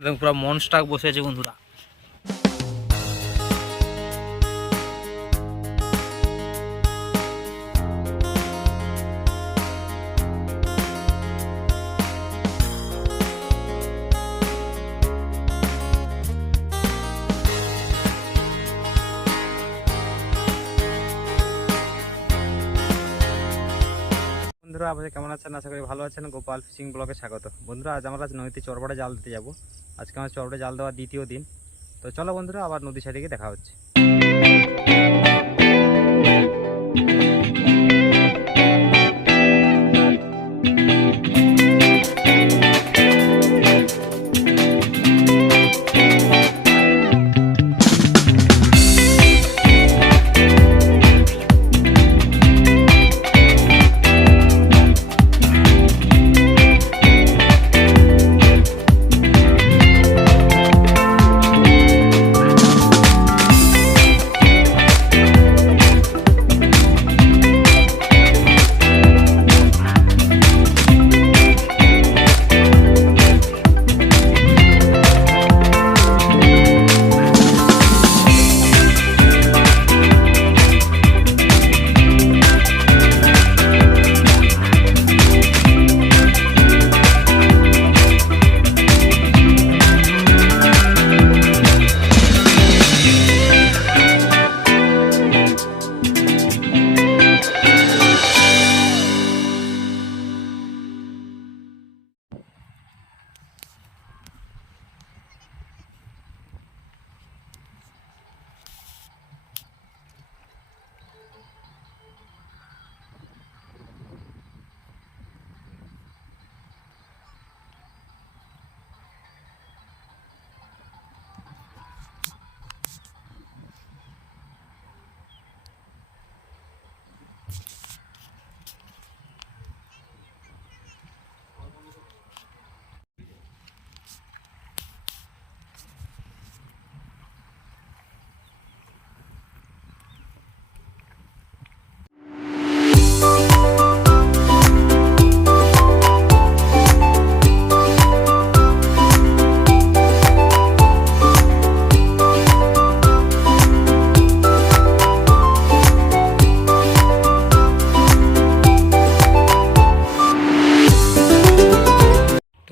একদম পুরো মনস্টাক বসে আছে বন্ধুরা। বন্ধুরা আপনারা কেমন আছেন? আশা করি ভালো আছেন। গোপাল ফিশিং ব্লগে স্বাগত। বন্ধুরা আজ আমরা নদীতে চরবাড়ে জাল দিতে যাব। আজকে আমার চরবাড়ে জাল দেওয়ার দ্বিতীয় দিন। তো চলো বন্ধুরা, আবার নদীর সাইডে গিয়ে দেখা হচ্ছে।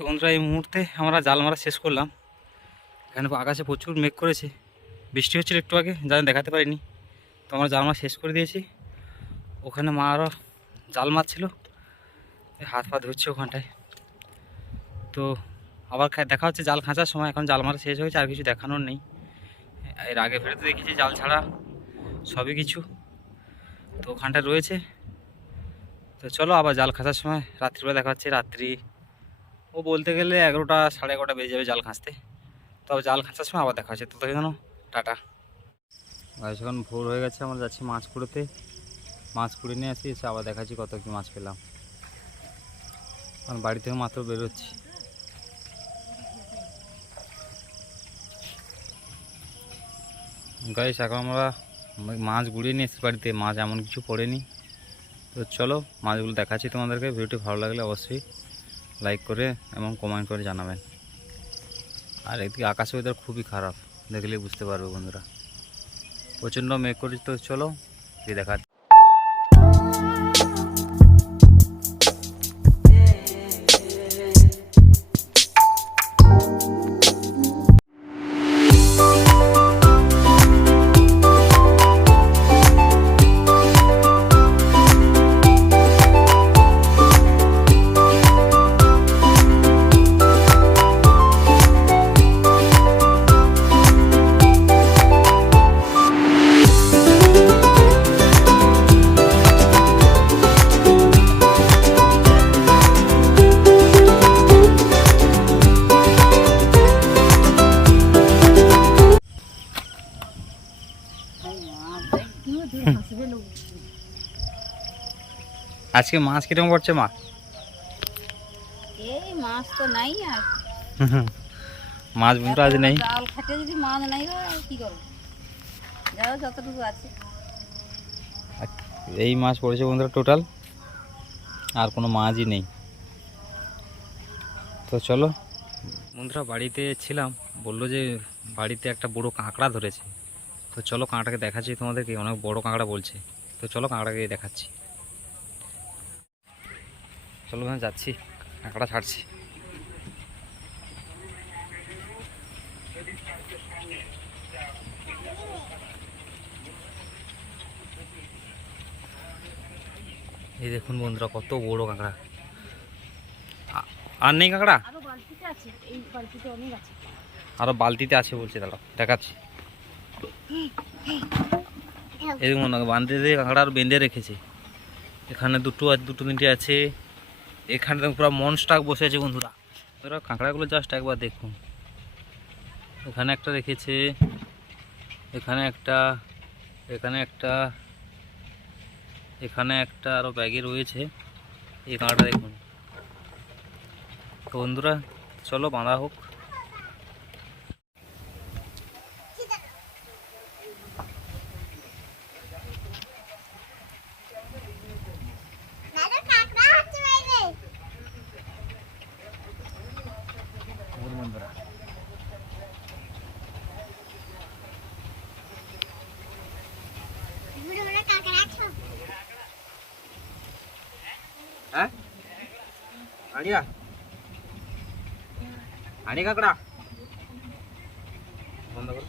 বন্ধুরা এই মুহূর্তে আমরা জাল মারা শেষ করলাম। এখানে আকাশে প্রচুর মেঘ করেছে, বৃষ্টি হচ্ছিল একটু আগে, জাল দেখাতে পারিনি। তো আমরা জাল মারা শেষ করে দিয়েছি। ওখানে মা আরও জাল মারছিল, হাত পা ধরছে ওখানটায়। তো আবার দেখা হচ্ছে জাল খাঁচার সময়। এখন জাল মারা শেষ হয়েছে, আর কিছু দেখানোর নেই। এর আগে ফেরত দেখেছি জাল ছাড়া সবই কিছু, তো ওখানটায় রয়েছে। তো চলো আবার জাল খাঁচার সময় রাত্রিবেলা দেখা হচ্ছে। রাত্রি ও বলতে গেলে 11টা সাড়ে 11টা বেজে যাবে জাল খাঁচতে। তবে জাল খাঁচার সময় আবার দেখা হচ্ছে। তো জানো টাটা। এখন ভোর হয়ে গেছে, আমরা যাচ্ছি মাছ কুড়োতে। মাছ কুড়ে নিয়ে আসি, এসে আবার দেখাচ্ছি কত কি মাছ পেলাম। কারণ বাড়ি থেকে মাত্র বেরোচ্ছি। গাইস এখন আমরা মাছ গুড়িয়ে নিয়ে এসেছি বাড়িতে। মাছ এমন কিছু পড়েনি। তো চলো মাছগুলো দেখাচ্ছি তোমাদেরকে। ভিডিওটি ভালো লাগলে অবশ্যই লাইক করে এবং কমেন্ট করে জানাবেন। আর এদিকে আকাশের ওয়েদার খুবই খারাপ, দেখলেই বুঝতে পারবে বন্ধুরা। প্রচণ্ড মেঘ করেছে। তো চলো দেখা। আজকে মাছ কিরকম পড়ছে মা? এই মাছ তো নাই। আর মাছ বন্ধু আজ নেই। জাল খাটে যদি মাছ নাই হয় কি করব, যাও যতটুকু আছে। এই মাছ পড়েছে বন্ধুরা টোটাল, আর কোনো মাছই নেই। তো চলো বন্ধুরা বাড়িতে ছিলাম, বললো যে বাড়িতে একটা বড় কাঁকড়া ধরেছে। তো চলো কাঁকড়াকে দেখাচ্ছি তোমাদেরকে, অনেক বড় কাঁকড়া বলছে। তো চলো কাঁকড়াকে দেখাচ্ছি, চলো ওখানে যাচ্ছি, কাঁকড়া ছাড়ছি। এই দেখুন বন্ধুরা কত বড় কাঁকড়া। আর নেই কাঁকড়া? আরো বালতিতে আছে, এই বালতিতে অনেক আছে। আরো বালতিতে আছে বলছে, দাঁড়াও দেখাচ্ছি। এই দেখুন বাঁধতে দিয়ে কাঁকড়া আর বেঁধে রেখেছে। এখানে দুটো তিনটে আছে। এখানে তো পুরো মনস্টাক বসে আছে বন্ধুরা। ওরা কাঁকড়াগুলো জাস্ট একবার দেখুন। এখানে একটা রেখেছে, এখানে একটা, এখানে একটা, এখানে একটা, আরও ব্যাগে রয়েছে। এই কাঁকড়া দেখুন। তো বন্ধুরা চলো বাঁধা হোক। বন্ধুরা হ্যাঁ আনিয়া আনি কাঁকড়া বন্ধ করো।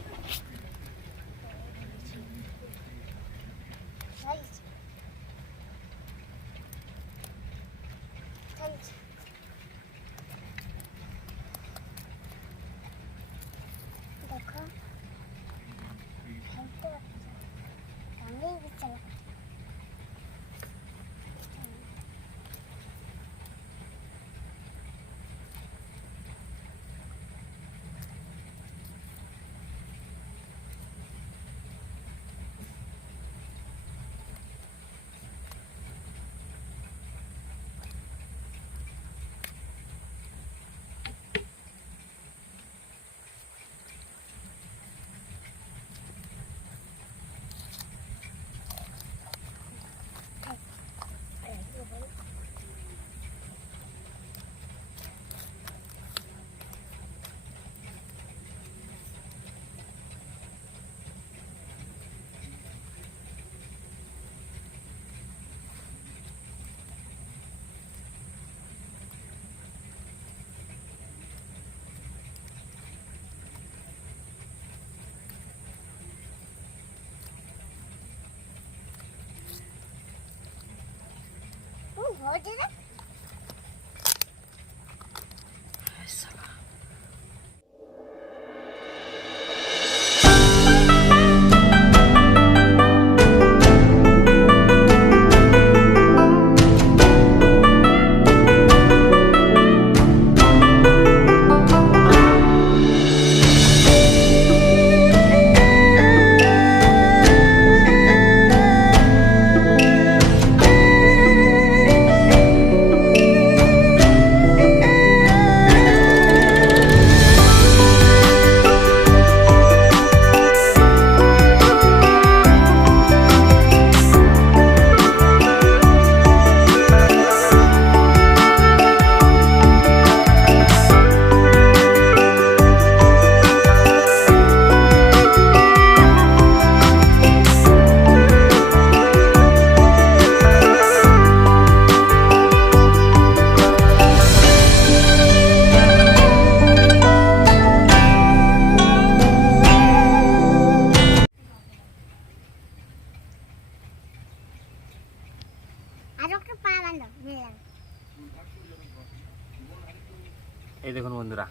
এই দেখুন বন্ধুরা,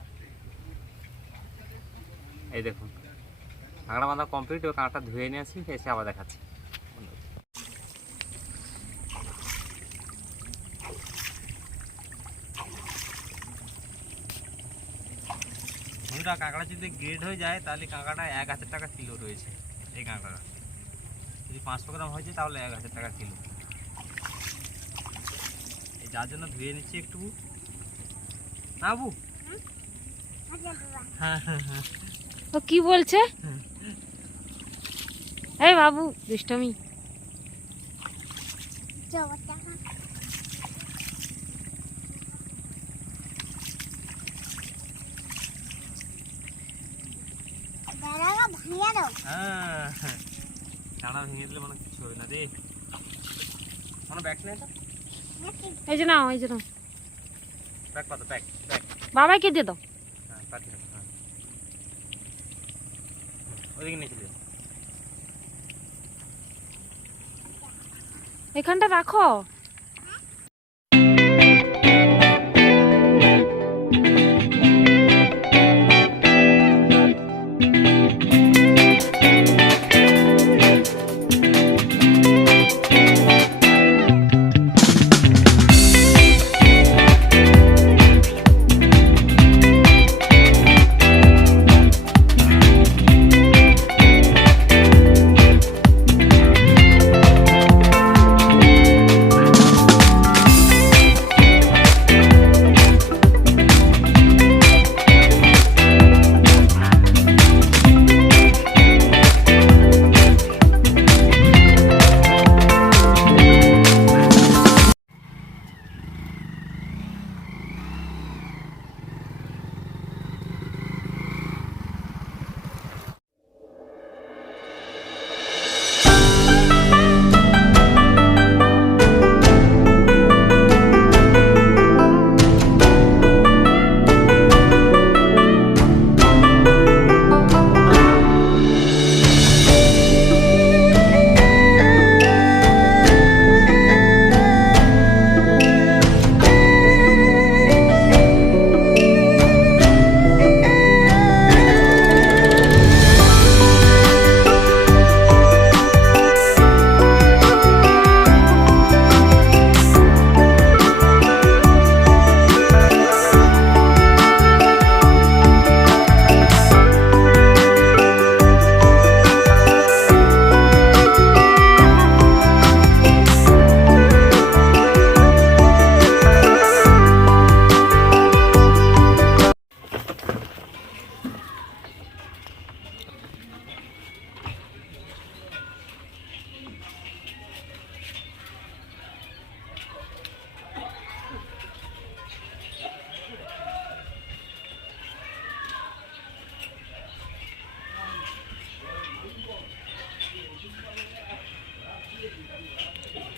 এই দেখুন কাঁকড়া বাঁধা কমপ্লিট। ওই কাঁকড়া ধুয়ে নিয়ে আসি, এসে আবার দেখাচ্ছি। বন্ধুরা কাঁকড়া যদি গ্রেড হয়ে যায় তাহলে কাঁকড়াটা 1000 টাকা কিলো রয়েছে। এই কাঁকড়া যদি 500 গ্রাম হয়েছে তাহলে 1000 টাকা কিলো। এই যার জন্য ধুয়ে নিচ্ছি একটু। না বাবু, হ্যাঁ হ্যাঁ হ্যাঁ, ও কি বলছে? এই বাবু দুষ্টমি। হ্যাঁ ডানা ভেঙে দিলে মনে কিছু হবে না রে। কোনো ব্যাগ নেই তো? এই যে নাও, এই যে নাও, ব্যাগ পাতো, ব্যাগ ব্যাগ। বাবাইকে দিয়ে দাও। হ্যাঁ পাতি রাখো, হ্যাঁ ওদিকে নিয়ে চলে যাও। এখানটা রাখো।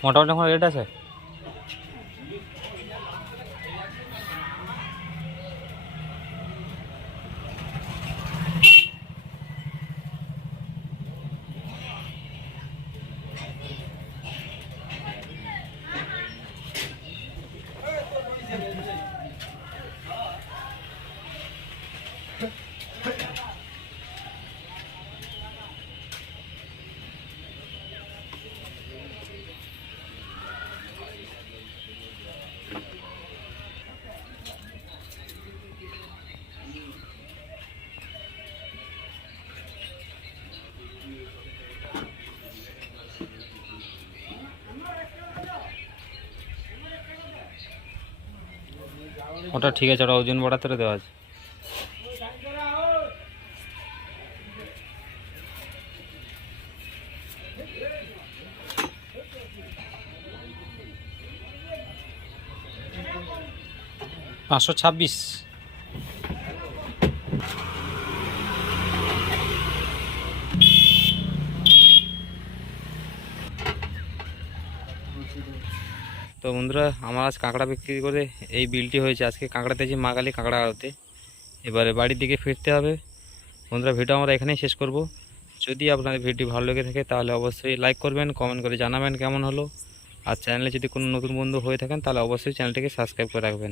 মোটামুটি এখন রেট আছে। ওটা ঠিক আছে, ওটা ওজন বাড়াতে দেওয়া আছে। পাঁচশো 26। তো বন্ধুরা, আমার আজ কাঁকড়া বিক্রি করে এই বিলটি হয়েছে। আজকে কাঁকড়া দিয়েছি মা কালী কাঁকড়া আড়তে। এবারে বাড়ির দিকে ফিরতে হবে। বন্ধুরা, ভিডিও আমরা এখানেই শেষ করব। যদি আপনাদের ভিডিও ভালো লেগে থাকে তাহলে অবশ্যই লাইক করবেন, কমেন্ট করে জানাবেন কেমন হলো। আর চ্যানেলে যদি কোনো নতুন বন্ধু হয়ে থাকেন তাহলে অবশ্যই চ্যানেলটিকে সাবস্ক্রাইব করে রাখবেন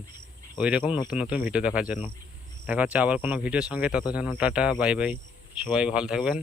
ওই রকম নতুন নতুন ভিডিও দেখার জন্য। দেখা হচ্ছে আবার কোনো ভিডিওর সঙ্গে। ততক্ষণ টাটা, বাই বাই, সবাই ভালো থাকবেন।